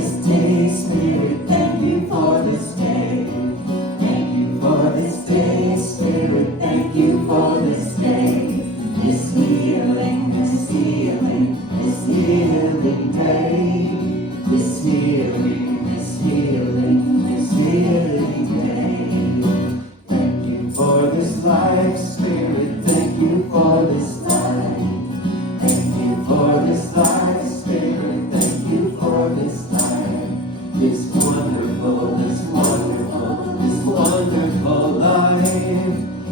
this day, Spirit. Thank you for this day. Thank you for this day, Spirit. Thank you for this day. This healing, this healing, this healing day. This healing, this healing, this healing day. Thank you for this life, Spirit. Thank you for this life. Thank you for this life, Spirit. Thank you for this life. This wonderful, this wonderful, this wonderful life.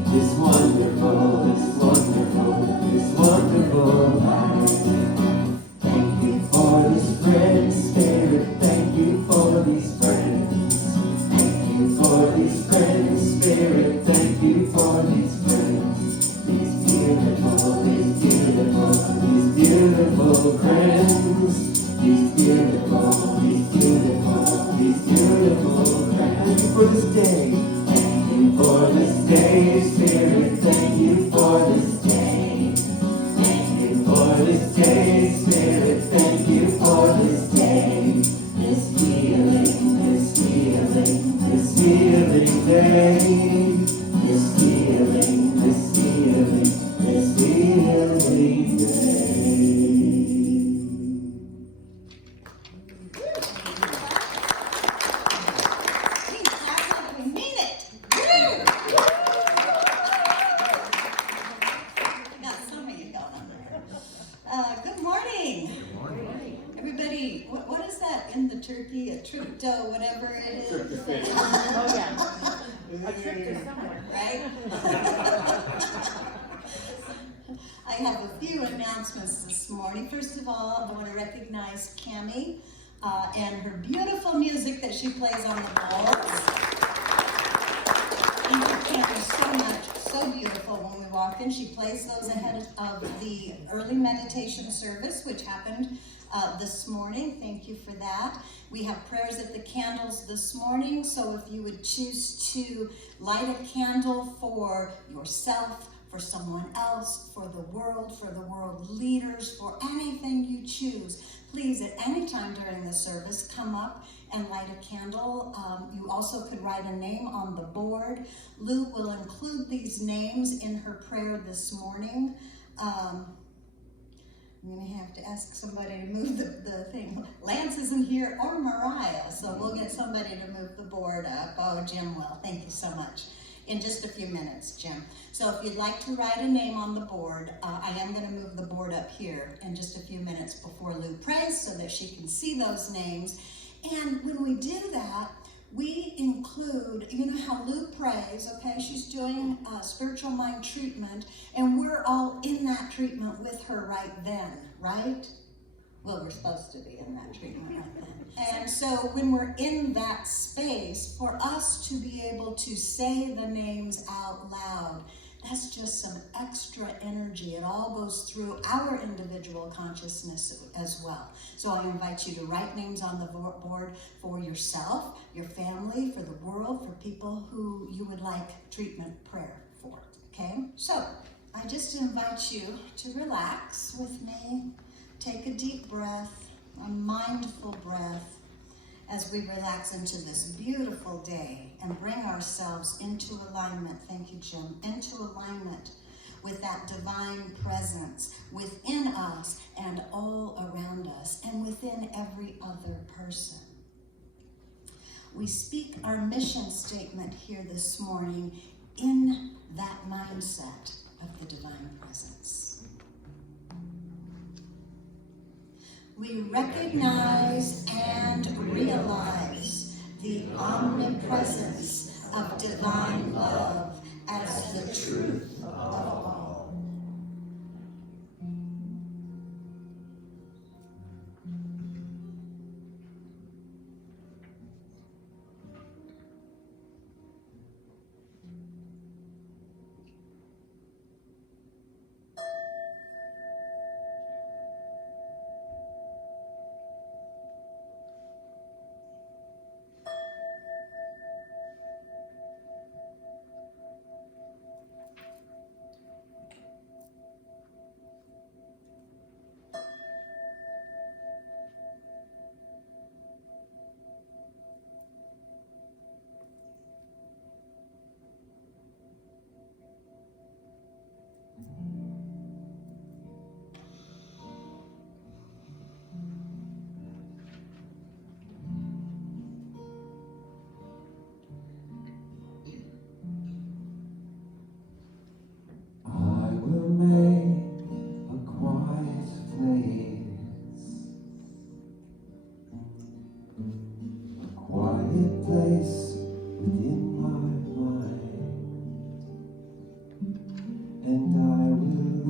This wonderful, this wonderful, this wonderful life. Thank you for this friend, Spirit. Thank you for these friends. Thank you for these friends, Spirit. Thank you for these friends. These beautiful, these beautiful, these beautiful friends. These beautiful, these beautiful, these beautiful friends. Thank you for this day. Thank you for this day, Spirit. Thank you for this day. Thank you for this day, Spirit. Thank you for this day. This healing, this healing, this healing day. This healing, this healing, this healing day. We mean it. Got some of you going on there. Good morning. Good morning. Everybody, what is that in the turkey? A trypto, whatever it is. Oh, yeah. A trip to somewhere. Right? I have a few announcements this morning. First of all, I want to recognize Cammie and her beautiful music that she plays on the boards. Thank you, Cammie, so much. So beautiful when we walk in. She plays those ahead of the early meditation service, which happened this morning. Thank you for that. We have prayers at the candles this morning, so if you would choose to light a candle for yourself, for someone else, for the world leaders, for anything you choose, please at any time during the service come up and light a candle. You also could write a name on the board. Lou will include these names in her prayer this morning. I'm going to have to ask somebody to move the thing. Lance isn't here, or Mariah, so we'll get somebody to move the board up. Oh, Jim will. Thank you so much. In just a few minutes, Jim. So if you'd like to write a name on the board, I am going to move the board up here in just a few minutes before Lou prays so that she can see those names. And when we do that, we include, you know how Lou prays, okay? She's doing spiritual mind treatment, and we're all in that treatment with her right then, right? Well, we're supposed to be in that treatment right then. And so when we're in that space, for us to be able to say the names out loud, that's just some extra energy. It all goes through our individual consciousness as well. So I invite you to write names on the board for yourself, your family, for the world, for people who you would like treatment prayer for, okay? So I just invite you to relax with me. Take a deep breath, a mindful breath, as we relax into this beautiful day and bring ourselves into alignment, thank you, Jim, into alignment with that divine presence within us and all around us and within every other person. We speak our mission statement here this morning in that mindset of the divine presence. We recognize and realize the omnipresence of divine love as the truth of all.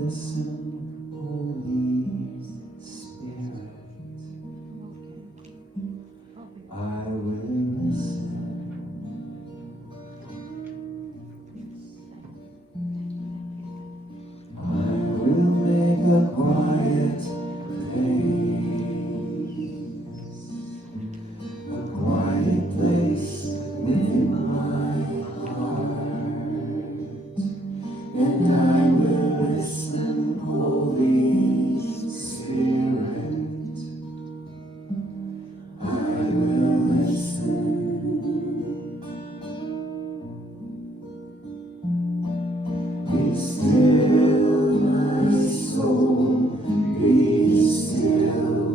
listen, Holy Spirit. I will listen. I will make a quiet place within my heart, and I will listen, Holy Spirit. I will listen. Be still, my soul, be still.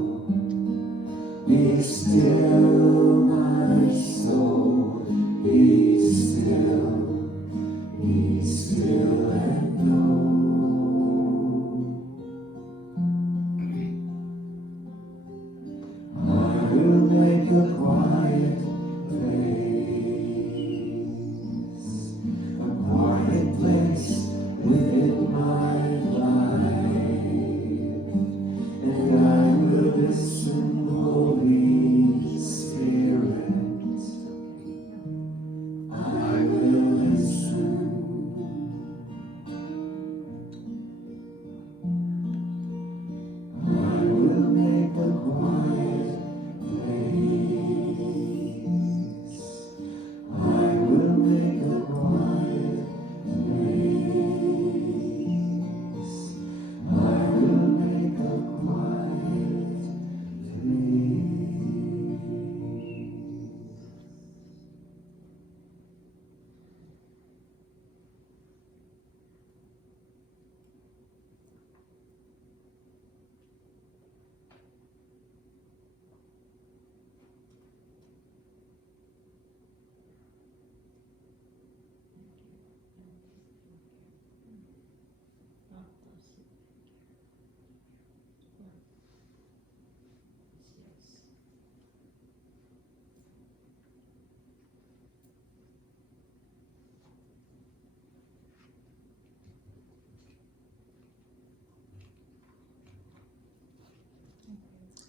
Be still, my soul, be still. Be still and know. I will make a quiet place within my life, and I will listen, Holy Spirit. I will listen. I will make a quiet place. I will make a quiet place. I will make a quiet place.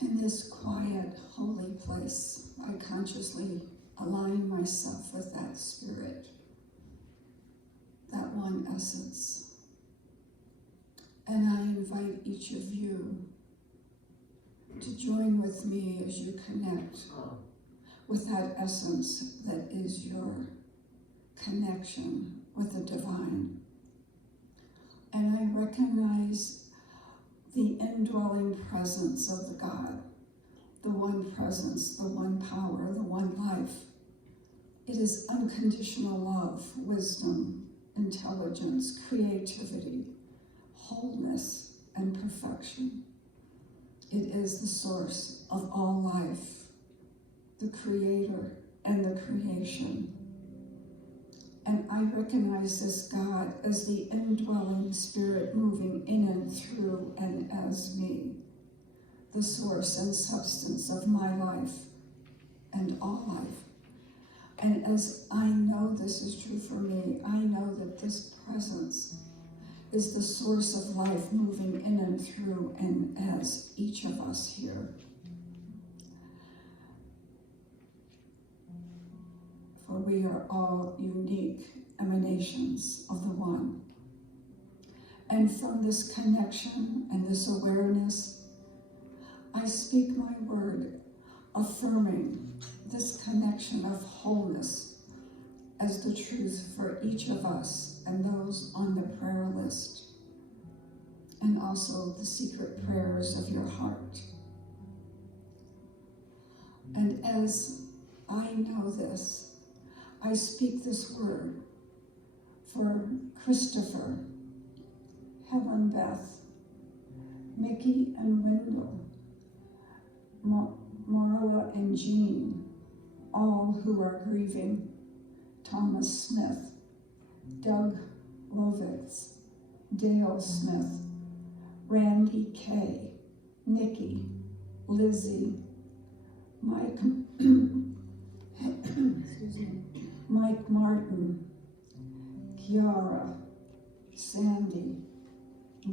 In this quiet, holy place, I consciously align myself with that spirit, that one essence. And I invite each of you to join with me as you connect with that essence that is your connection with the divine. And I recognize the indwelling presence of the God, the one presence, the one power, the one life. It is unconditional love, wisdom, intelligence, creativity, wholeness, and perfection. It is the source of all life, the creator and the creation. And I recognize this God as the indwelling spirit moving in and through and as me, the source and substance of my life and all life. And as I know this is true for me, I know that this presence is the source of life moving in and through and as each of us here. For we are all unique emanations of the one. And from this connection and this awareness, I speak my word, affirming this connection of wholeness as the truth for each of us and those on the prayer list, and also the secret prayers of your heart. And as I know this, I speak this word for Christopher, Helen Beth, Mickey and Wendell, Marla and Jean, all who are grieving, Thomas Smith, Doug Lovitz, Dale Smith, Randy Kay, Nikki, Lizzie, Mike, Mike Martin, Kiara, Sandy,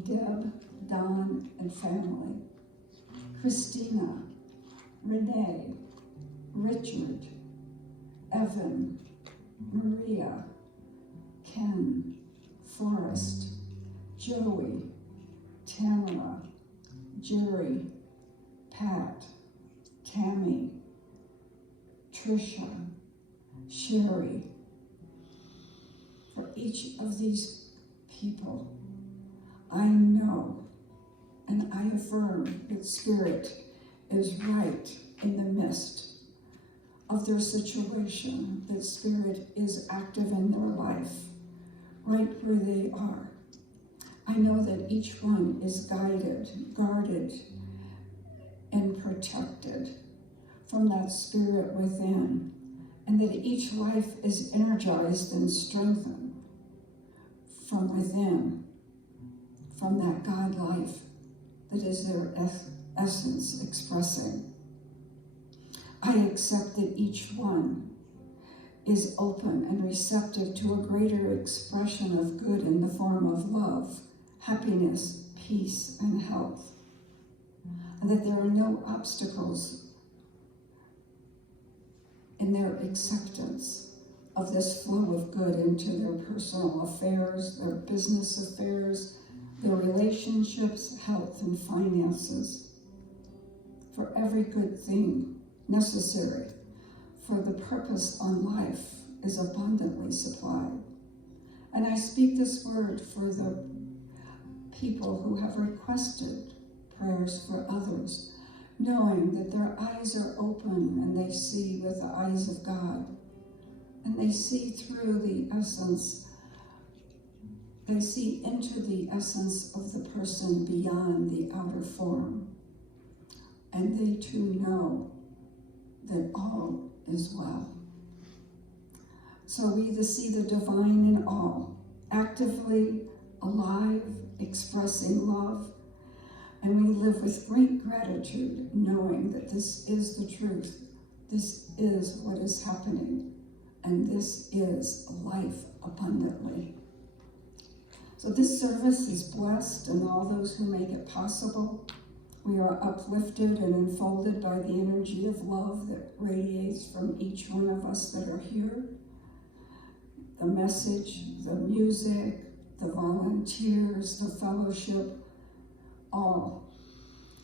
Deb, Don, and family, Christina, Renee, Richard, Evan, Maria, Ken, Forrest, Joey, Tamara, Jerry, Pat, Tammy, Trisha, Sherry. For each of these people, I know and I affirm that Spirit is right in the midst of their situation, that Spirit is active in their life, right where they are. I know that each one is guided, guarded, and protected from that Spirit within, and that each life is energized and strengthened from within, from that God life that is their essence expressing. I accept that each one is open and receptive to a greater expression of good in the form of love, happiness, peace, and health, and that there are no obstacles in their acceptance of this flow of good into their personal affairs, their business affairs, their relationships, health, and finances. For every good thing necessary for the purpose on life is abundantly supplied. And I speak this word for the people who have requested prayers for others, knowing that their eyes are open and they see with the eyes of God, and they see through the essence, they see into the essence of the person beyond the outer form, and they too know that all is well. So we see the divine in all, actively alive, expressing love, and we live with great gratitude, knowing that this is the truth, this is what is happening, and this is life abundantly. So this service is blessed, and all those who make it possible. We are uplifted and enfolded by the energy of love that radiates from each one of us that are here. The message, the music, the volunteers, the fellowship, all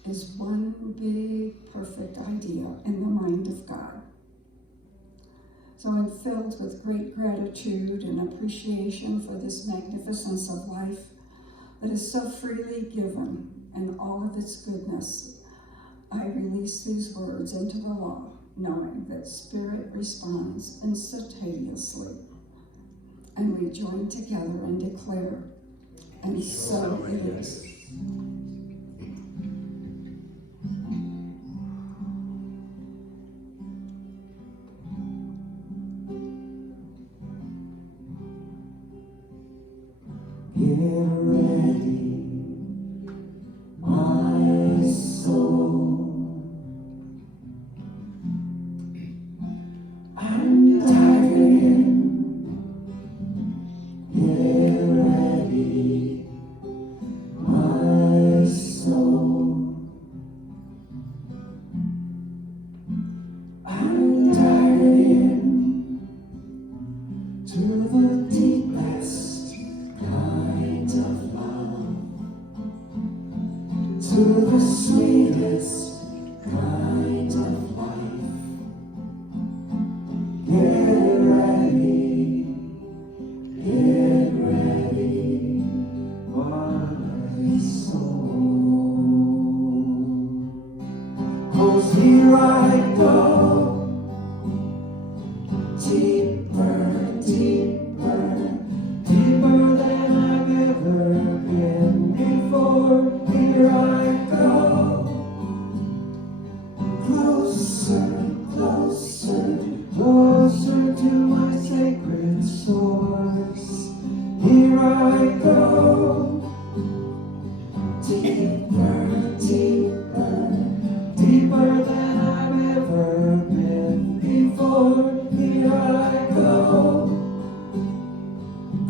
is one big, perfect idea in the mind of God. So I'm filled with great gratitude and appreciation for this magnificence of life that is so freely given and all of its goodness. I release these words into the law, knowing that Spirit responds instantaneously. And we join together and declare, and so it is. Get ready, my soul. I'm diving in. Get ready, my soul. I'm diving in to the deepest kind of love, to the sweetest kind of life. Get ready, my soul. 'Cause here I go, deeper, deeper, deeper than I've ever been before. Here I go, closer, closer, closer to my sacred source. Here I go, deeper, deeper, deeper than I've ever been before. Here I go,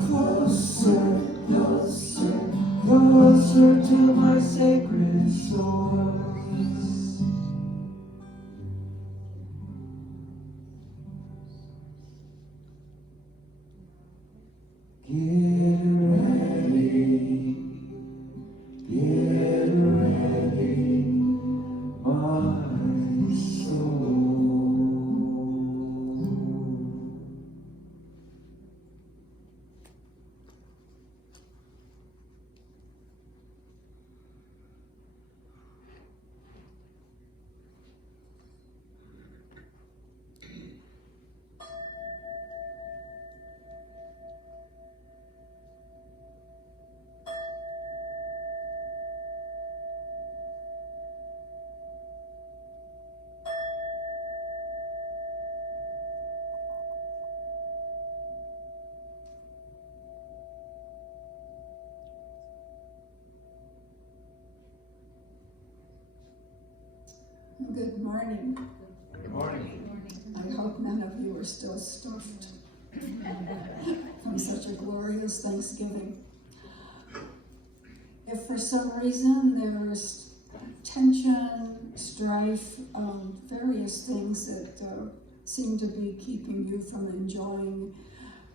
closer, closer, closer closer to my sacred source. Get ready, my soul. Good morning. Good morning. I hope none of you are still stuffed from such a glorious Thanksgiving. If for some reason there's tension, strife, various things that seem to be keeping you from enjoying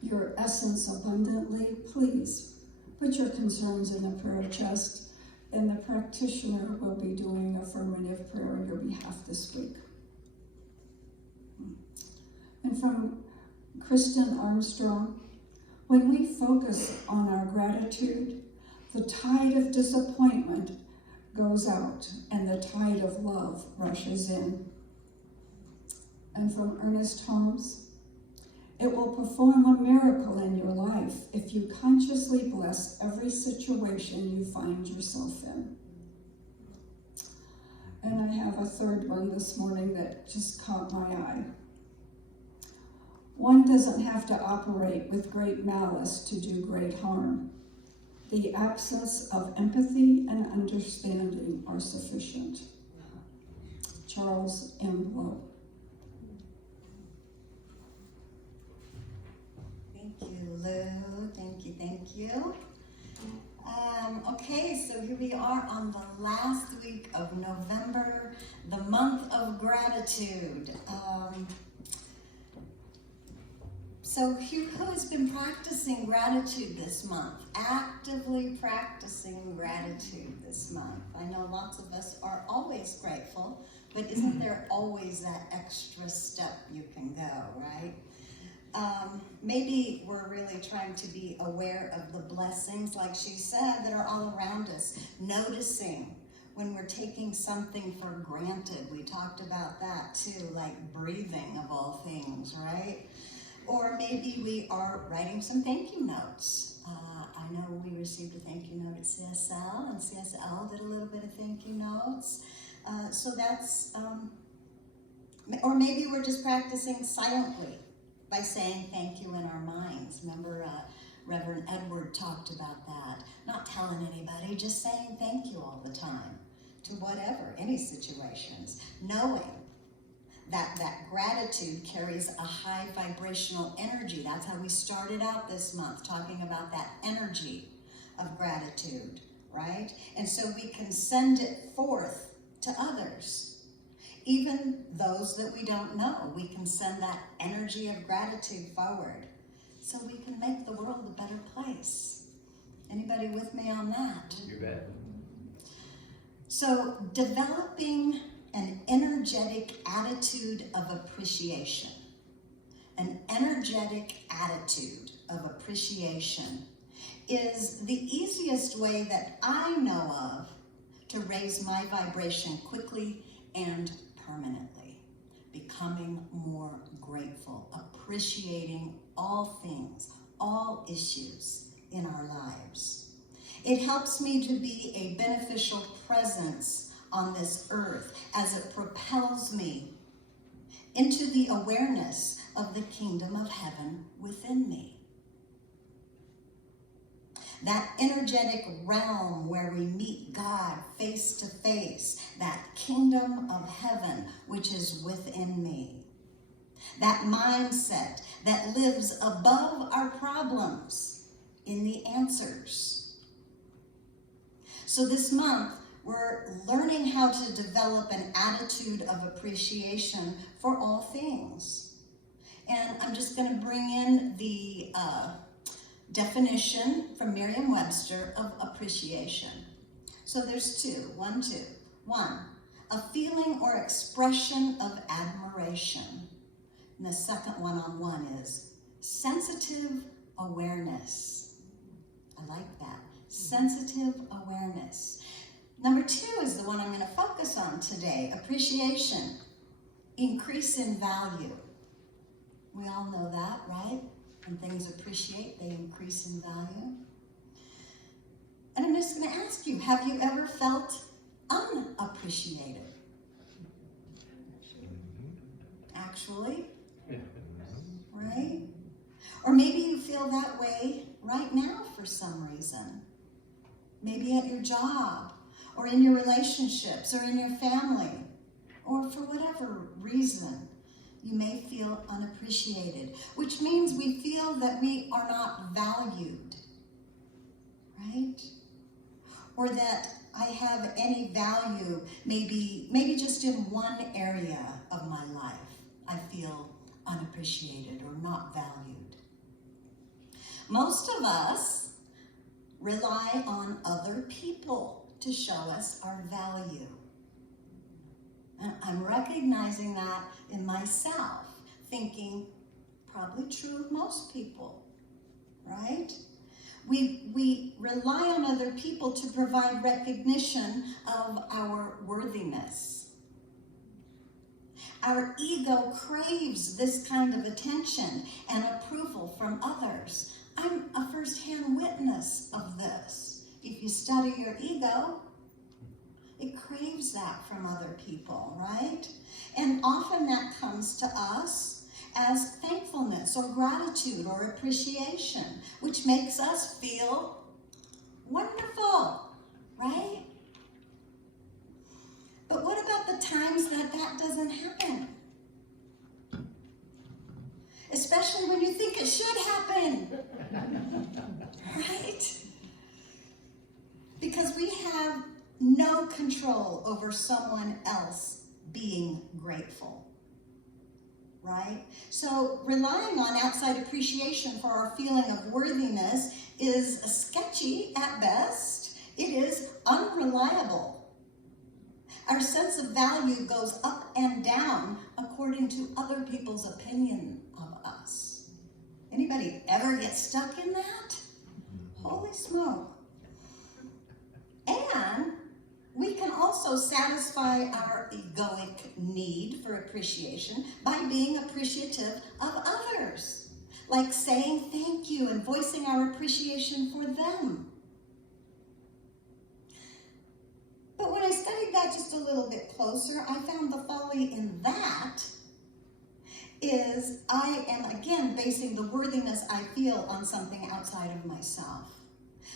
your essence abundantly, please put your concerns in the prayer chest, and the practitioner will be doing affirmative prayer on your behalf this week. And from Kristen Armstrong, when we focus on our gratitude, the tide of disappointment goes out and the tide of love rushes in. And from Ernest Holmes, it will perform a miracle in your life if you consciously bless every situation you find yourself in. And I have a third one this morning that just caught my eye. One doesn't have to operate with great malice to do great harm. The absence of empathy and understanding are sufficient. Charles M. Lowe. Thank you, Lou. Thank you. Okay, so here we are on the last week of November, the month of gratitude. So who has been practicing gratitude this month? Actively practicing gratitude this month. I know lots of us are always grateful, but isn't there always that extra step you can go, right? Maybe we're really trying to be aware of the blessings, like she said, that are all around us. Noticing when we're taking something for granted. We talked about that too, like breathing of all things, right? Or maybe we are writing some thank you notes. I know we received a thank you note at CSL, and CSL did a little bit of thank you notes. So that's, or maybe we're just practicing silently by saying thank you in our minds. Remember Reverend Edward talked about that. Not telling anybody, just saying thank you all the time to whatever, any situations. Knowing that gratitude carries a high vibrational energy. That's how we started out this month, talking about that energy of gratitude, right? And so we can send it forth to others. Even those that we don't know, we can send that energy of gratitude forward so we can make the world a better place. Anybody with me on that? You bet. So developing an energetic attitude of appreciation. An energetic attitude of appreciation is the easiest way that I know of to raise my vibration quickly and permanently. Becoming more grateful, appreciating all things, all issues in our lives. It helps me to be a beneficial presence on this earth as it propels me into the awareness of the kingdom of heaven within me. That energetic realm where we meet God face to face, that kingdom of heaven which is within me. That mindset that lives above our problems in the answers. So this month, we're learning how to develop an attitude of appreciation for all things. And I'm just going to bring in the definition from Merriam-Webster of appreciation. So there's two. One, a feeling or expression of admiration. And the second one is sensitive awareness. I like that. Sensitive awareness. Number 2 is the one I'm going to focus on today. Appreciation. Increase in value. We all know that, right? When things appreciate, they increase in value. And I'm just going to ask you, have you ever felt unappreciated? Actually, right? Or maybe you feel that way right now for some reason. Maybe at your job, or in your relationships, or in your family, or for whatever reason. You may feel unappreciated, which means we feel that we are not valued, right? Or that I have any value, maybe just in one area of my life. I feel unappreciated or not valued. Most of us rely on other people to show us our value. And I'm recognizing that in myself, thinking probably true of most people, right? We rely on other people to provide recognition of our worthiness. Our ego craves this kind of attention and approval from others. I'm a first-hand witness of this. If you study your ego, it craves that from other people, right? And often that comes to us as thankfulness or gratitude or appreciation, which makes us feel wonderful, right? But what about the times that that doesn't happen? Especially when you think it should happen, right? Because we have no control over someone else being grateful, right? So relying on outside appreciation for our feeling of worthiness is sketchy at best. It is unreliable. Our sense of value goes up and down according to other people's opinion of us. Anybody ever get stuck in that? Holy smoke. And we can also satisfy our egoic need for appreciation by being appreciative of others, like saying thank you and voicing our appreciation for them. But when I studied that just a little bit closer, I found the folly in that is I am again basing the worthiness I feel on something outside of myself.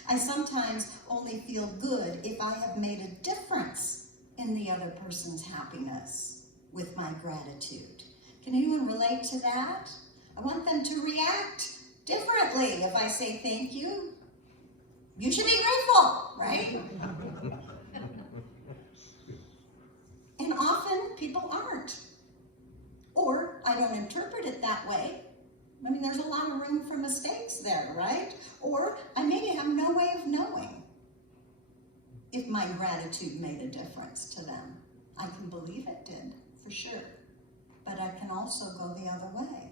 I sometimes only feel good if I have made a difference in the other person's happiness with my gratitude. Can anyone relate to that? I want them to react differently if I say thank you. You should be grateful, right? And often people aren't. Or I don't interpret it that way. I mean, there's a lot of room for mistakes there, right? Or I maybe have no way of knowing if my gratitude made a difference to them. I can believe it did, for sure. But I can also go the other way.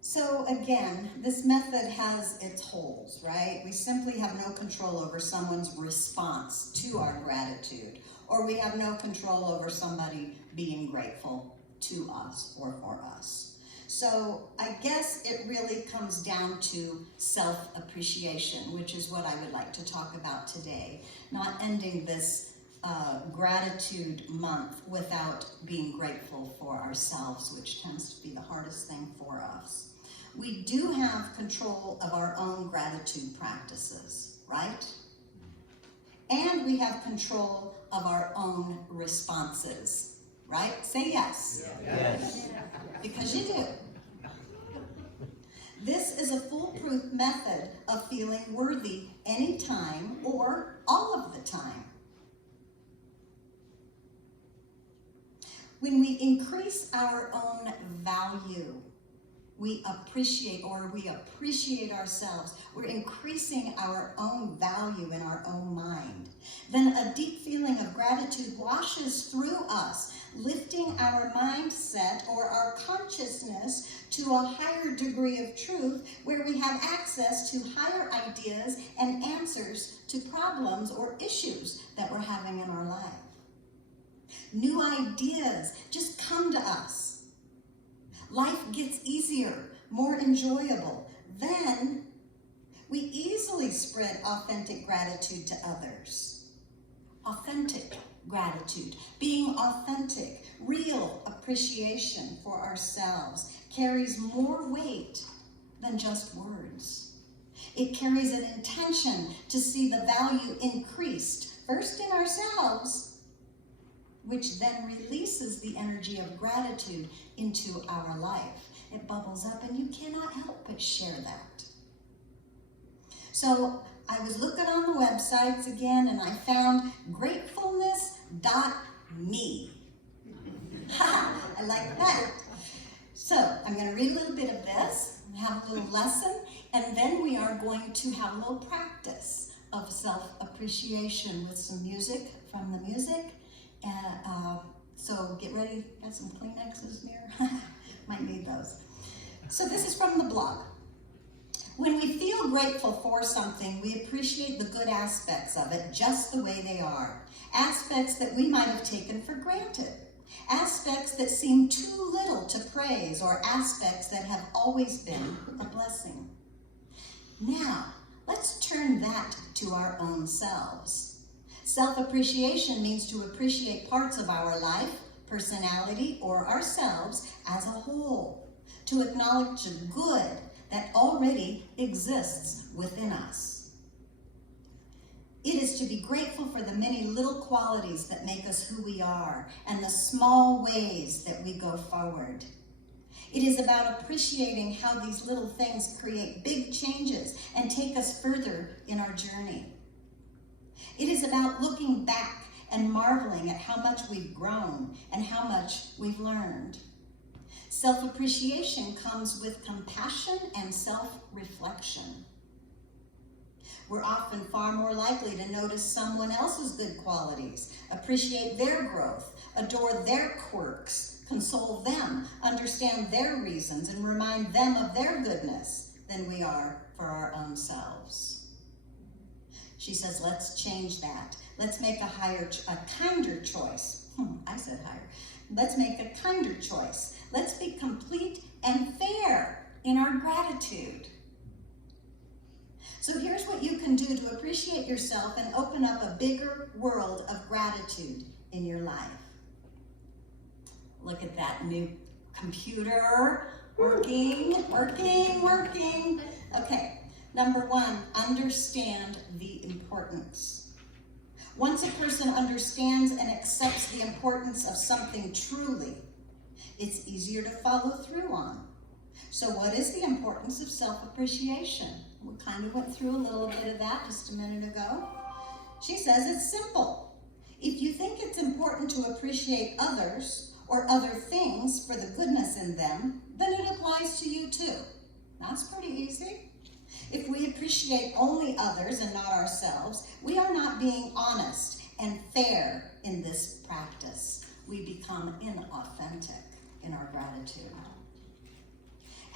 So again, this method has its holes, right? We simply have no control over someone's response to our gratitude, or we have no control over somebody being grateful to us or for us. So I guess it really comes down to self-appreciation, which is what I would like to talk about today. Not ending this gratitude month without being grateful for ourselves, which tends to be the hardest thing for us. We do have control of our own gratitude practices, right? And we have control of our own responses, right? Say yes. Yes. Because you do. truth method of feeling worthy anytime or all of the time. When we increase our own value, we appreciate ourselves. We're increasing our own value in our own mind. Then a deep feeling of gratitude washes through us, lifting our mindset or our consciousness to a higher degree of truth where we have access to higher ideas and answers to problems or issues that we're having in our life. New ideas just come to us. Life gets easier, more enjoyable. Then we easily spread authentic gratitude to others. Authentic gratitude, being authentic, real appreciation for ourselves carries more weight than just words. It carries an intention to see the value increased, first in ourselves, which then releases the energy of gratitude into our life. It bubbles up and you cannot help but share that. So I was looking on the websites again and I found gratefulness.me. I like that. So I'm going to read a little bit of this, have a little lesson, and then we are going to have a little practice of self-appreciation with some music from the music. So get ready, got some Kleenexes here? Might need those. So this is from the blog. When we feel grateful for something, we appreciate the good aspects of it just the way they are. Aspects that we might have taken for granted. Aspects that seem too little to praise, or aspects that have always been a blessing. Now, let's turn that to our own selves. Self-appreciation means to appreciate parts of our life, personality, or ourselves as a whole. To acknowledge the good that already exists within us. It is to be grateful for the many little qualities that make us who we are and the small ways that we go forward. It is about appreciating how these little things create big changes and take us further in our journey. It is about looking back and marveling at how much we've grown and how much we've learned. Self-appreciation comes with compassion and self-reflection. We're often far more likely to notice someone else's good qualities, appreciate their growth, adore their quirks, console them, understand their reasons, and remind them of their goodness than we are for our own selves. She says, let's change that. Let's make a kinder choice. I said higher. Let's make a kinder choice. Let's be complete and fair in our gratitude. So here's what you can do to appreciate yourself and open up a bigger world of gratitude in your life. Look at that new computer. Working. Okay. Number one, understand the importance. Once a person understands and accepts the importance of something truly, it's easier to follow through on. So what is the importance of self-appreciation? We kind of went through a little bit of that just a minute ago. She says it's simple. If you think it's important to appreciate others or other things for the goodness in them, then it applies to you too. That's pretty easy. If we appreciate only others and not ourselves, we are not being honest and fair in this practice. We become inauthentic in our gratitude.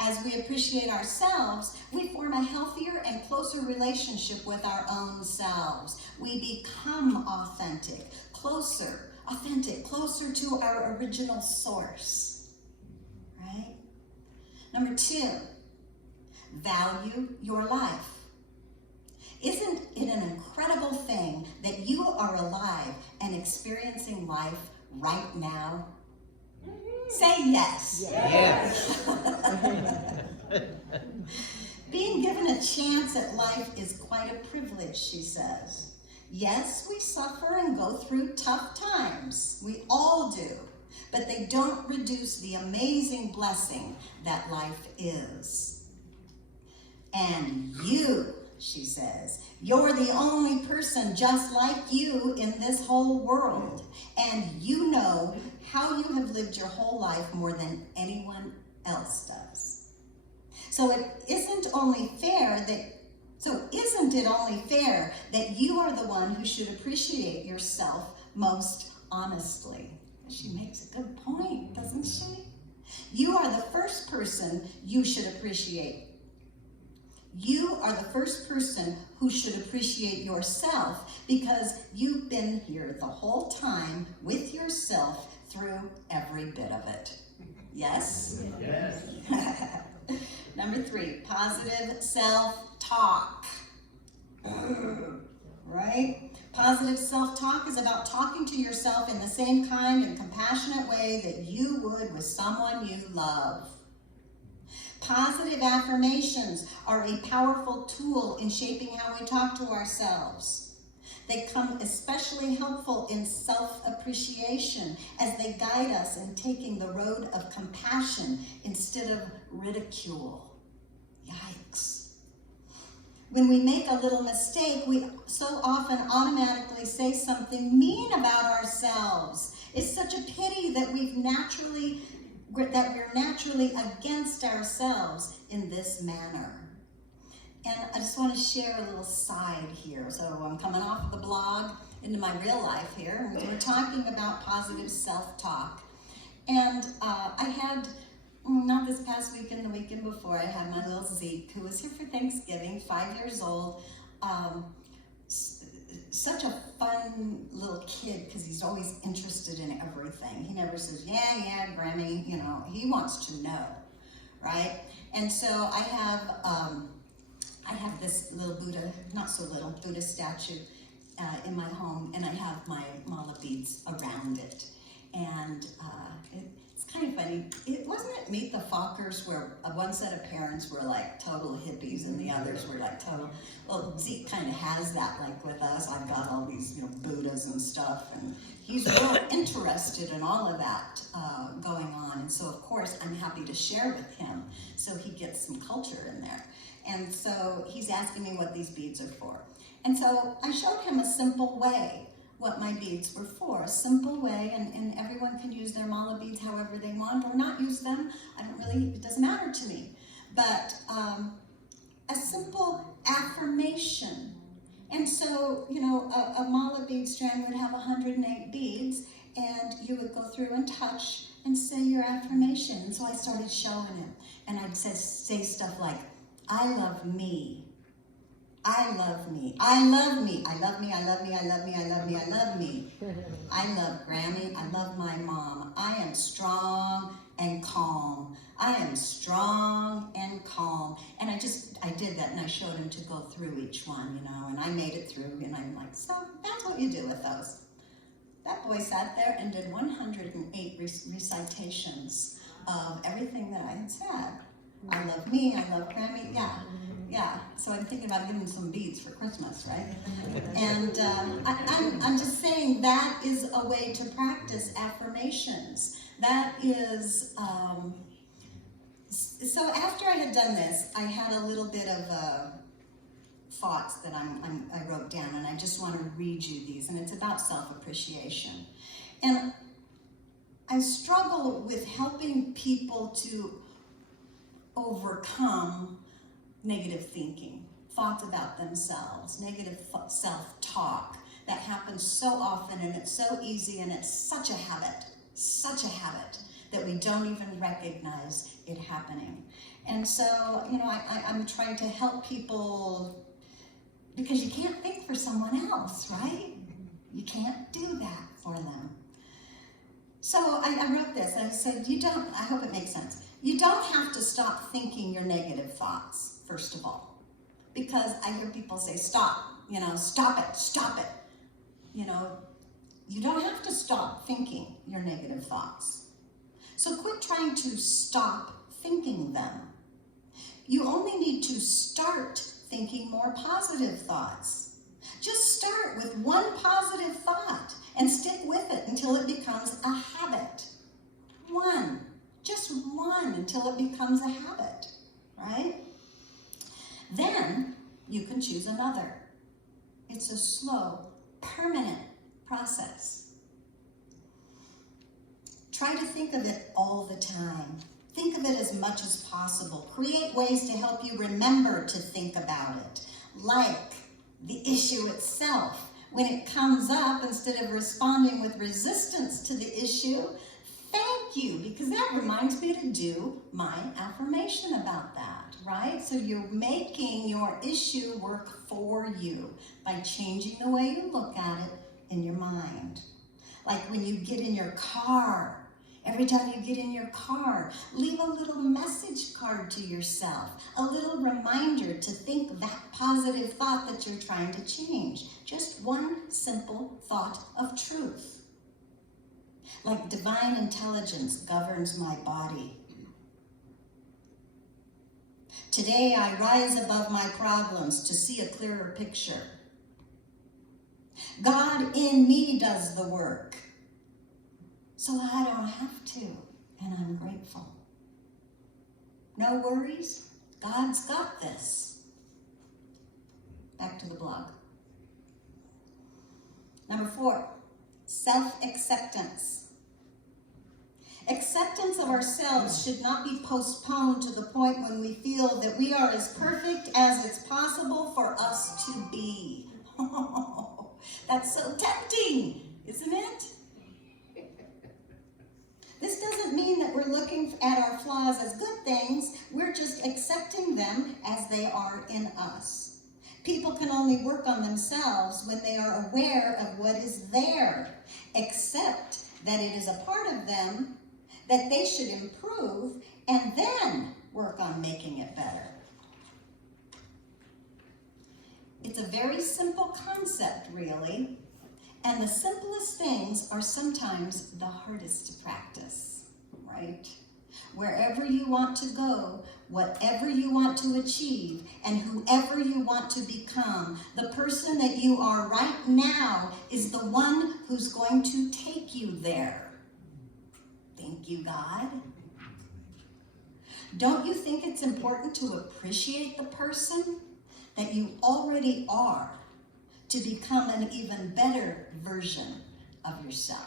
As we appreciate ourselves, we form a healthier and closer relationship with our own selves. We become authentic, closer to our original source, right? Number two, value your life. Isn't it an incredible thing that you are alive and experiencing life right now? Say yes. Yes. Being given a chance at life is quite a privilege, she says. Yes, we suffer and go through tough times. We all do. But they don't reduce the amazing blessing that life is. And you, she says, you're the only person just like you in this whole world. And you know how you have lived your whole life more than anyone else does. So isn't it only fair that you are the one who should appreciate yourself most honestly? She makes a good point, doesn't she? You are the first person you should appreciate. You are the first person who should appreciate yourself because you've been here the whole time with yourself through every bit of it. Yes? Yes. Number 3, positive self-talk. Right? Positive self-talk is about talking to yourself in the same kind and compassionate way that you would with someone you love. Positive affirmations are a powerful tool in shaping how we talk to ourselves. They come especially helpful in self-appreciation as they guide us in taking the road of compassion instead of ridicule. Yikes. When we make a little mistake, we so often automatically say something mean about ourselves. It's such a pity that we're naturally against ourselves in this manner. And I just want to share a little side here. So I'm coming off of the blog into my real life here. We're talking about positive self-talk. And I had, not this past weekend, the weekend before, I had my little Zeke, who was here for Thanksgiving, 5 years old. Such a fun little kid because he's always interested in everything. He never says, yeah, Grammy, he wants to know, right? And so I have this little Buddha, not so little, Buddha statue in my home, and I have my mala beads around it. And it's kind of funny. Wasn't it Meet the Fockers where one set of parents were like total hippies and the others were like total, well, Zeke kind of has that like with us. I've got all these Buddhas and stuff, and he's real interested in all of that going on. And so of course I'm happy to share with him so he gets some culture in there. And so he's asking me what these beads are for. And so I showed him a simple way what my beads were for, a simple way, and everyone can use their mala beads however they want or not use them. It doesn't matter to me. But a simple affirmation. And so, a mala bead strand would have 108 beads, and you would go through and touch and say your affirmation. And so I started showing him, and I'd say stuff like, I love me. I love me. I love me. I love me. I love me. I love me. I love me. I love me. I love Grammy. I love my mom. I am strong and calm. I am strong and calm. And I did that, and I showed him to go through each one, and I made it through, and I'm like, so that's what you do with those. That boy sat there and did 108 recitations of everything that I had said. I love me, I love Grammy, yeah. So I'm thinking about giving him some beads for Christmas, right? And I'm just saying that is a way to practice affirmations. That is, so after I had done this, I had a little bit of thoughts that I wrote down, and I just want to read you these, and it's about self-appreciation. And I struggle with helping people to overcome negative thinking, thoughts about themselves, negative self-talk that happens so often, and it's so easy, and it's such a habit that we don't even recognize it happening. And so, I'm trying to help people, because you can't think for someone else, right? You can't do that for them. So I wrote this, and I said, I hope it makes sense. You don't have to stop thinking your negative thoughts, first of all, because I hear people say, stop it. You don't have to stop thinking your negative thoughts. So quit trying to stop thinking them. You only need to start thinking more positive thoughts. Just start with one positive thought and stick with it until it becomes a habit. Just one until it becomes a habit, right? you can choose another. It's a slow, permanent process. Try to think of it all the time. Think of it as much as possible. Create ways to help you remember to think about it, like the issue itself. When it comes up, instead of responding with resistance to the issue, thank you, because that reminds me to do my affirmation about that, right? So you're making your issue work for you by changing the way you look at it in your mind. Like when you get in your car, every time you get in your car, leave a little message card to yourself, a little reminder to think that positive thought that you're trying to change. Just one simple thought of truth. Like divine intelligence governs my body. Today I rise above my problems to see a clearer picture. God in me does the work, so I don't have to, and I'm grateful. No worries, God's got this. Back to the blog. Number 4, self-acceptance. Acceptance of ourselves should not be postponed to the point when we feel that we are as perfect as it's possible for us to be. Oh, that's so tempting, isn't it? This doesn't mean that we're looking at our flaws as good things. We're just accepting them as they are in us. People can only work on themselves when they are aware of what is there, accept that it is a part of them, that they should improve, and then work on making it better. It's a very simple concept, really, and the simplest things are sometimes the hardest to practice, right? Wherever you want to go, whatever you want to achieve, and whoever you want to become, the person that you are right now is the one who's going to take you there. Thank you, God. Don't you think it's important to appreciate the person that you already are to become an even better version of yourself?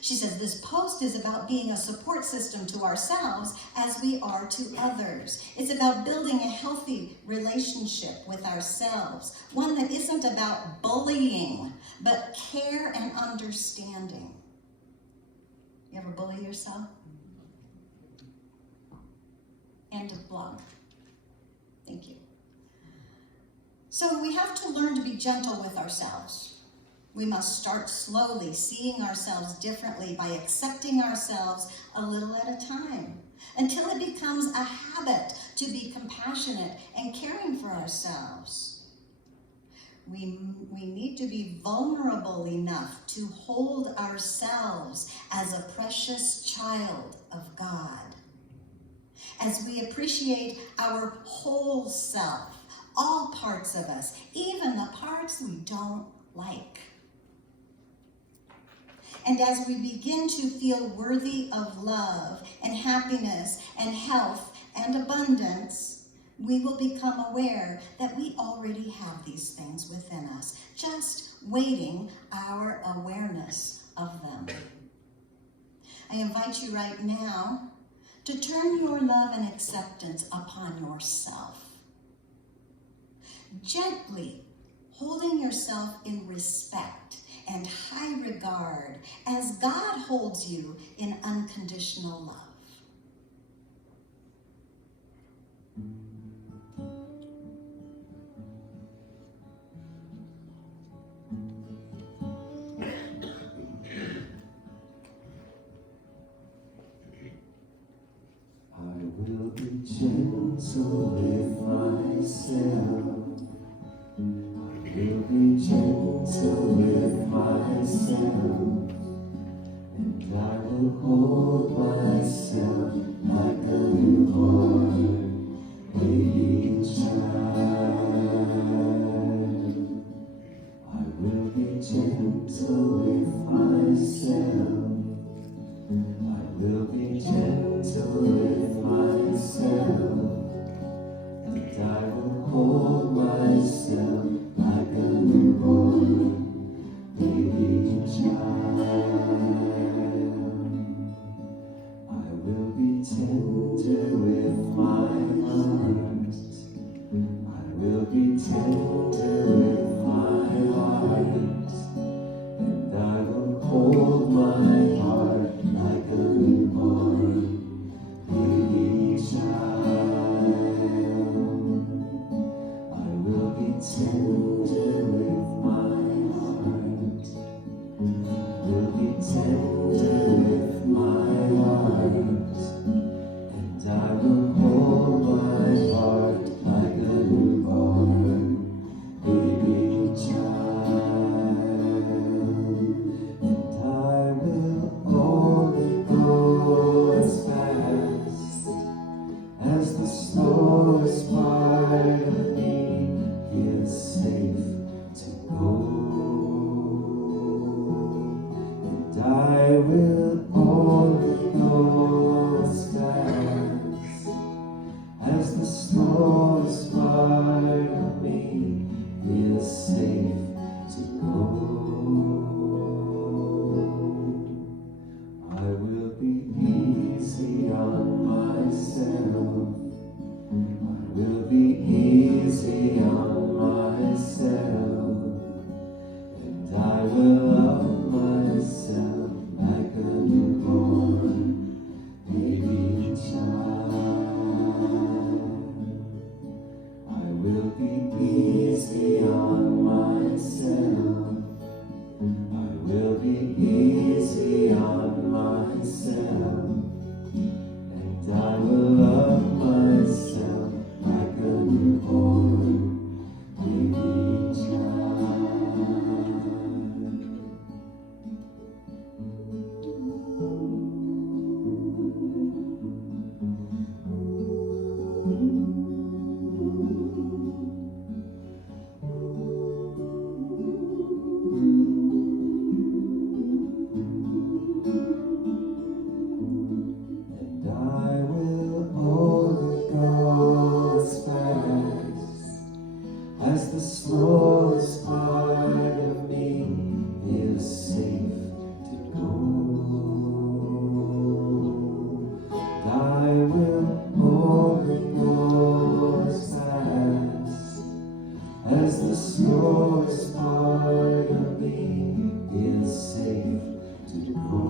She says, this post is about being a support system to ourselves as we are to others. It's about building a healthy relationship with ourselves, one that isn't about bullying, but care and understanding. You ever bully yourself? End of blog. Thank you. So we have to learn to be gentle with ourselves. We must start slowly, seeing ourselves differently by accepting ourselves a little at a time, until it becomes a habit to be compassionate and caring for ourselves. We need to be vulnerable enough to hold ourselves as a precious child of God. As we appreciate our whole self, all parts of us, even the parts we don't like. And as we begin to feel worthy of love and happiness and health and abundance, we will become aware that we already have these things within us, just waiting our awareness of them. I invite you right now to turn your love and acceptance upon yourself. Gently holding yourself in respect and high regard as God holds you in unconditional love. I will be gentle with myself. I will be gentle with myself. And I will hold myself like a newborn baby child. I will be gentle with myself. I will be gentle with myself, and I will slowest part of me feels safe to go. And I will only go as fast as the slowest part of me feels safe to go. I will be easy on myself. I will be easy on myself. And I will love myself like a newborn baby child. I will be easy on myself. I will be easy on myself. And I will love myself like a newborn baby child. And I will only go as fast as the slowest part of me is safe to go. And I will only go as fast as the slowest part of me is safe to go.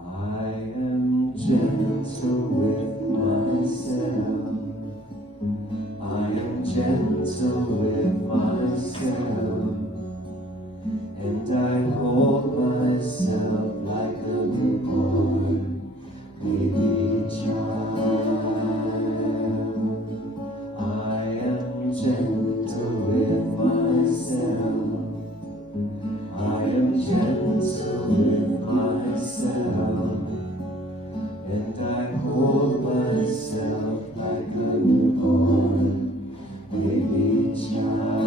I am gentle with myself. I am gentle with myself. And I hold myself like a newborn baby child. I am gentle with myself. I am gentle with myself. And I hold myself like a newborn baby child.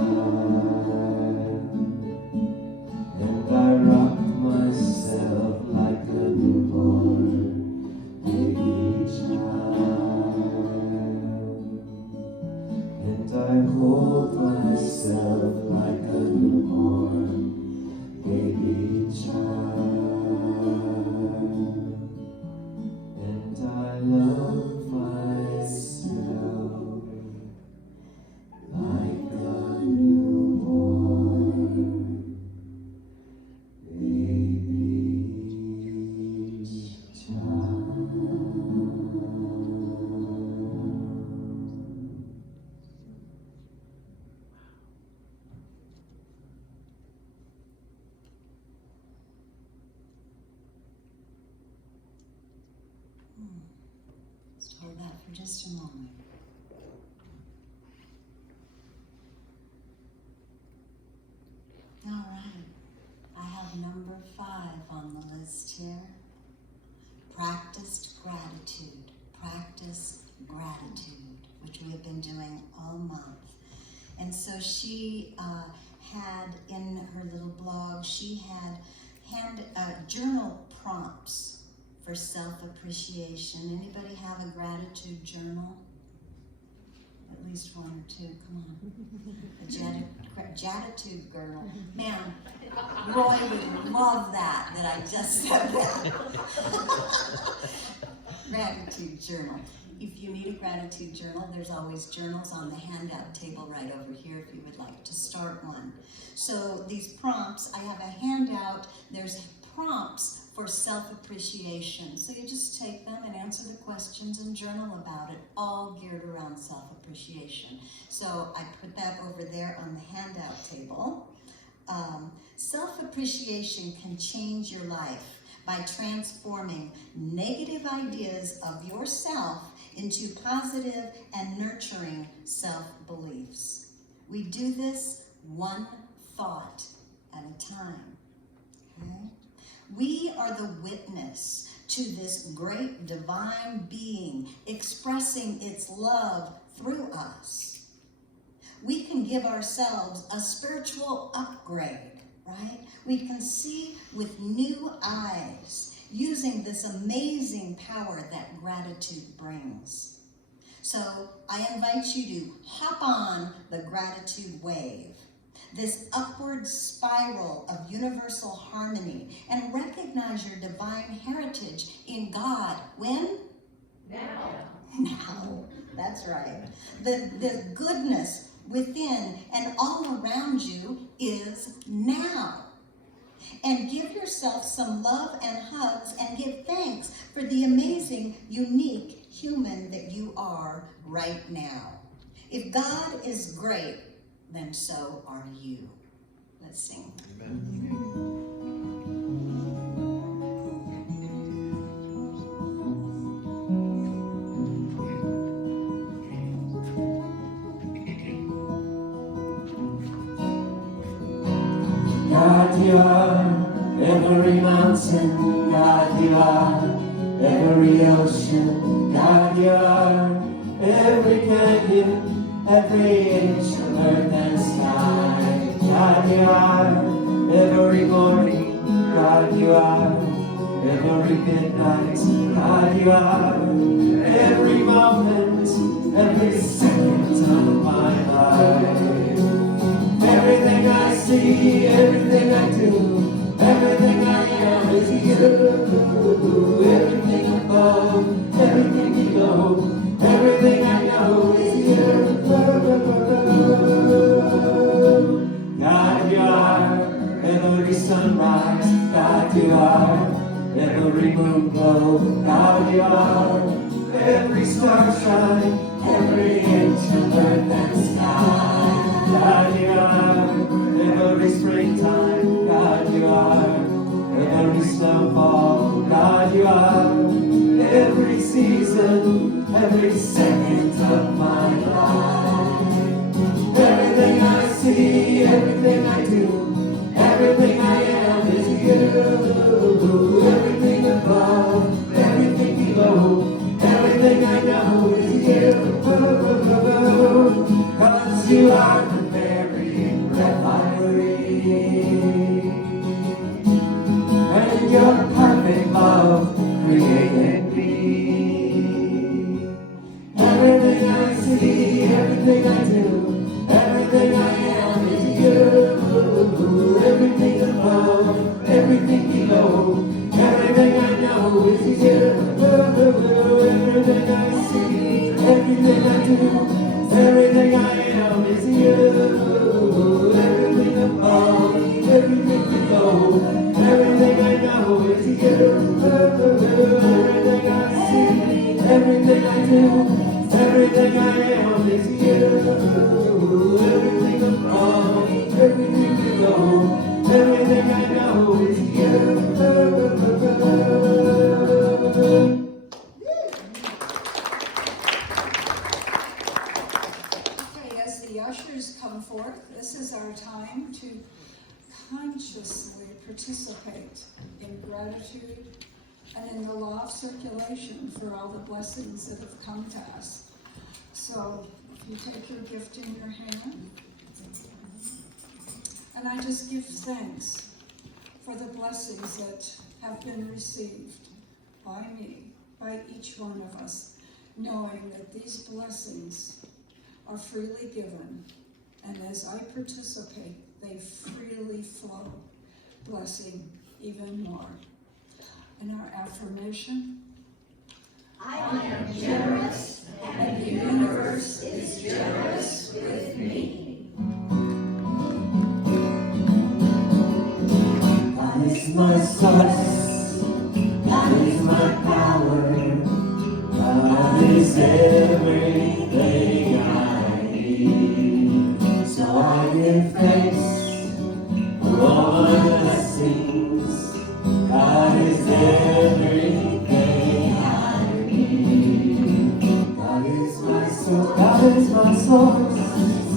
And I rock myself like a newborn baby child. And I hold myself like a newborn baby child. And I love myself like a newborn baby child. Let's hold that for just a moment. All right, I have number 5 on the list here. Practiced gratitude. Practice gratitude, which we have been doing all month. And so she had in her little blog, she had journal prompts for self-appreciation. Anybody have a gratitude journal? At least one or two, come on. A gratitude journal. Man, Roy would love that I just said that. Gratitude journal. If you need a gratitude journal, there's always journals on the handout table right over here if you would like to start one. So these prompts, I have a handout, there's prompts for self-appreciation. So you just take them and answer the questions and journal about it, all geared around self-appreciation. So I put that over there on the handout table. Self-appreciation can change your life by transforming negative ideas of yourself into positive and nurturing self-beliefs. We do this one thought at a time, okay? We are the witness to this great divine being expressing its love through us. We can give ourselves a spiritual upgrade, right? We can see with new eyes using this amazing power that gratitude brings. So I invite you to hop on the gratitude wave, this upward spiral of universal harmony, and recognize your divine heritage in God. When? Now. That's right. The goodness within and all around you is now. And give yourself some love and hugs and give thanks for the amazing, unique human that you are right now. If God is great, then so are you. Let's sing. God, you are every mountain. God, you are every ocean. God, you are every canyon, every inch of earth and sky. God, you are every morning. God, you are every midnight. God, you are every moment, every second of my life. Everything I see, everything I do, everything I am is you. Everything above, everything below, everything I know is you. God, you are every sunrise. God, you are every moon glow. God, you are every starshine, every inch of earth and sky. God, you are every springtime. God, you are every snowfall. God, you are every season, every second of my life. Everything I see, everything I do, everything I am is you. Everything above, everything below, everything I know is you. 'Cause you are the very breath I breathe, and your perfect love created me. Everything I see, everything I do, everything I am is you. Everything above, everything below, everything I know is you. Everything I see, everything I do, everything I am is you. Everything above, everything below, everything I know is you. Everything I see, everything I do, everything I am is you. Everything above, everything below, everything I know is you. Okay, as the ushers come forth, this is our time to consciously participate in gratitude and in the law of circulation for all the blessings that have come to us. So, if you take your gift in your hand, and I just give thanks for the blessings that have been received by me, by each one of us, knowing that these blessings are freely given, and as I participate, they freely flow, blessing even more. And our affirmation: I am generous, and the universe is generous with me. God is my source, God is my power, God is everything I need. So I give thanks for all my blessings. God is everything I need. God is my source, God is my source,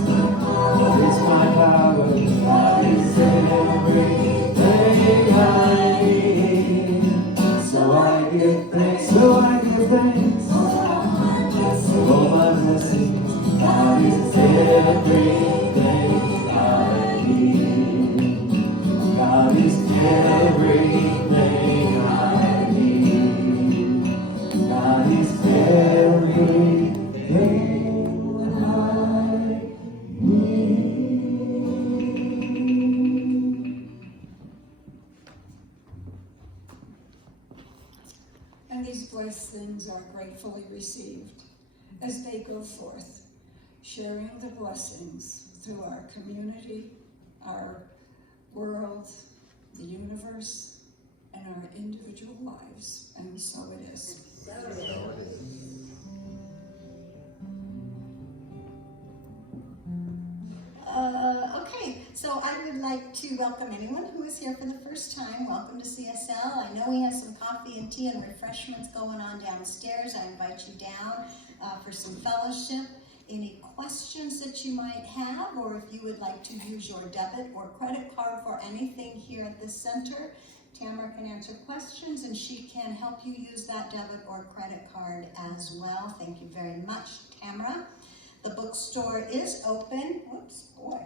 God is my power, God is everything I need. So I give thanks for my blessings. God is everything I need. God is everything I need. God is everything I need. And these blessings are gratefully received as they go forth, sharing the blessings through our community, our world, the universe, and our individual lives. And so it is. Okay, so I would like to welcome anyone who is here for the first time. Welcome to CSL. I know we have some coffee and tea and refreshments going on downstairs. I invite you down for some fellowship. Any questions that you might have, or if you would like to use your debit or credit card for anything here at the center, Tamara can answer questions and she can help you use that debit or credit card as well. Thank you very much, Tamara. The bookstore is open. Whoops, boy,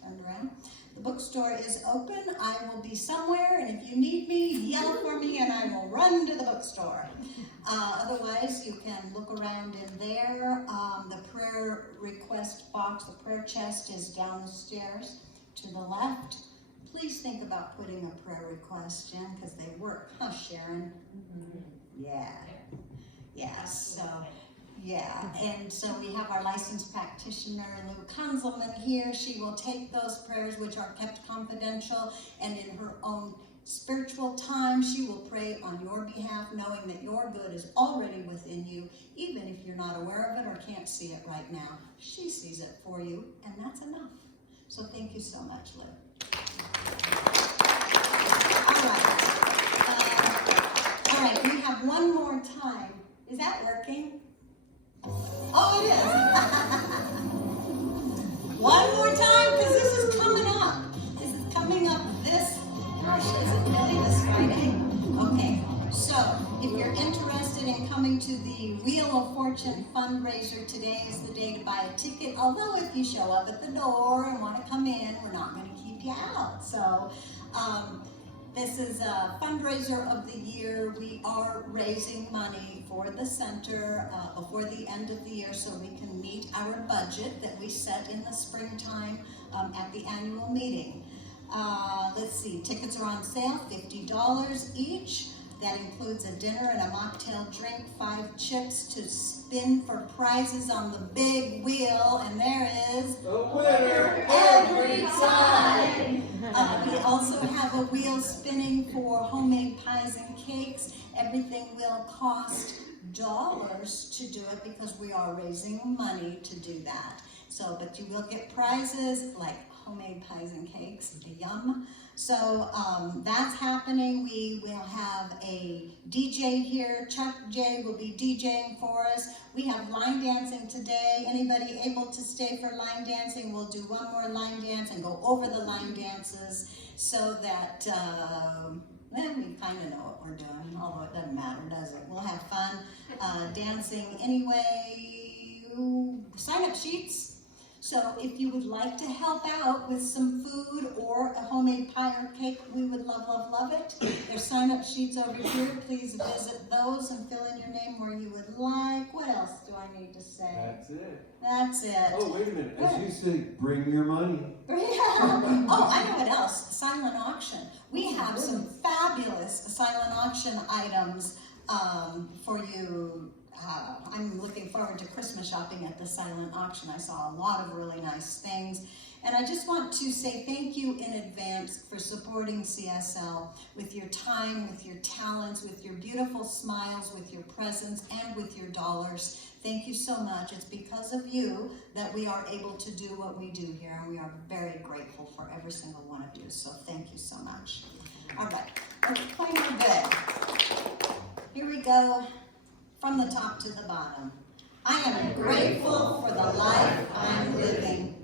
turned around. The bookstore is open. I will be somewhere, and if you need me, yell for me, and I will run to the bookstore. Otherwise, you can look around in there. The prayer request box, the prayer chest is down the stairs to the left. Please think about putting a prayer request in, because they work, huh, Sharon? Yeah. Yeah, so. Yeah, and so we have our licensed practitioner, Lou Kunzelman, here. She will take those prayers, which are kept confidential, and in her own spiritual time, she will pray on your behalf, knowing that your good is already within you, even if you're not aware of it or can't see it right now. She sees it for you, and that's enough. So thank you so much, Lou. All right, we have one more time. Is that working? Oh, it is. One more time, because this is coming up. This is coming up this, gosh, is it really this Friday? Okay, so if you're interested in coming to the Wheel of Fortune fundraiser, today is the day to buy a ticket. Although if you show up at the door and want to come in, we're not going to keep you out. So, this is a fundraiser of the year. We are raising money for the center before the end of the year so we can meet our budget that we set in the springtime at the annual meeting. Let's see, tickets are on sale, $50 each. That includes a dinner and a mocktail drink, 5 chips to spin for prizes on the big wheel, and there is A winner every time. We also have a wheel spinning for homemade pies and cakes. Everything will cost dollars to do it because we are raising money to do that. So, but you will get prizes like homemade pies and cakes, yum. So that's happening. We will have a DJ here. Chuck J will be DJing for us. We have line dancing today. Anybody able to stay for line dancing? We'll do one more line dance and go over the line dances so that well, we kind of know what we're doing, although it doesn't matter, does it? We'll have fun dancing anyway. Sign-up sheets. So if you would like to help out with some food or a homemade pie or cake, we would love, love, love it. There's sign-up sheets over here. Please visit those and fill in your name where you would like. What else do I need to say? That's it. That's it. Oh, wait a minute. As you say, bring your money. Yeah. Oh, I know what else. Silent auction. We have some fabulous silent auction items for you. I'm looking forward to Christmas shopping at the silent auction. I saw a lot of really nice things. And I just want to say thank you in advance for supporting CSL with your time, with your talents, with your beautiful smiles, with your presence, and with your dollars. Thank you so much. It's because of you that we are able to do what we do here, and we are very grateful for every single one of you. So thank you so much. All right, we're playing our bed. Here we go. From the top to the bottom. I am grateful for the life I'm living.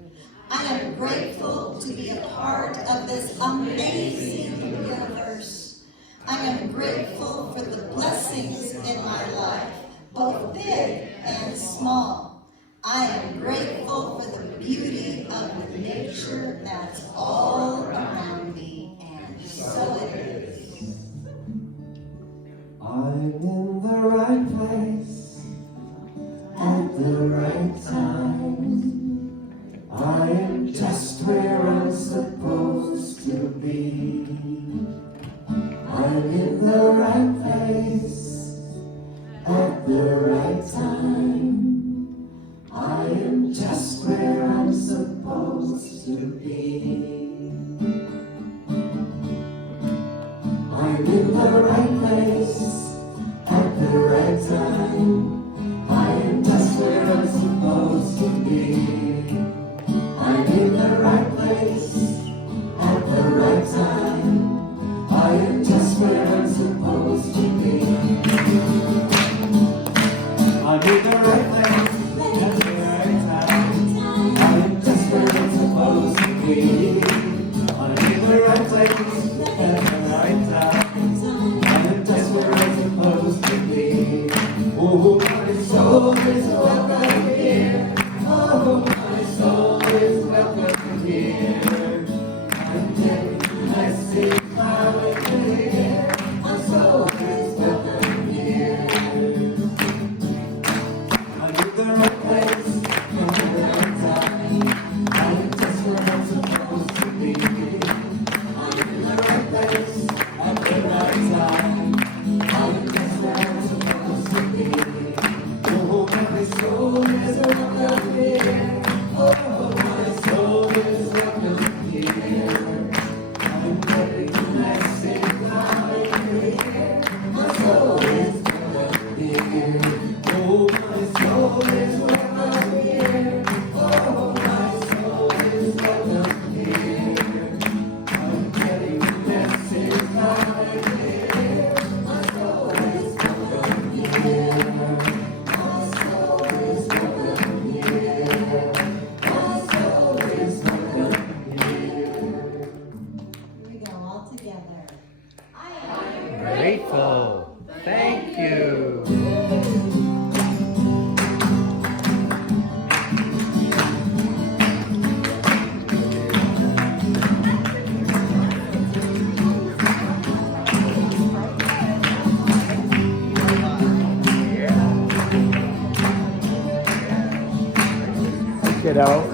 I am grateful to be a part of this amazing universe. I am grateful for the blessings in my life. both big and small. I am grateful for the beauty of the nature that's all around me, and so it is. I'm in the right place at the right time. I am just where I'm supposed to be. I'm in the right place at the right time. I am just where I'm supposed to be. I'm in the right place at the right time. I am just where I'm supposed to be. I'm in the right place at the right time. I am just where I'm supposed to be. I'm in the right place at the right time. I am just where I'm supposed to be. I'm in the right place at the right time. I am just where I'm supposed to be. Oh, my soul is welcome here. Oh, my soul is welcome here. I'm getting blessed loud and clear. My soul is welcome here. I'm in the right place at the right time. I am just where I'm supposed to be. I'm in the right place at the right time. I am just where I'm supposed to be. Oh, my soul is welcome here. Oh, my soul is welcome here. I'm getting blessed loud and clear. My soul is welcome here. Oh, my soul is welcome here. Oh, my soul is welcome here. I'm getting blessed loud and clear. My soul is welcome here. My soul is welcome here. My soul is welcome here. Here we go, all together. Grateful. Thank you. Kiddo.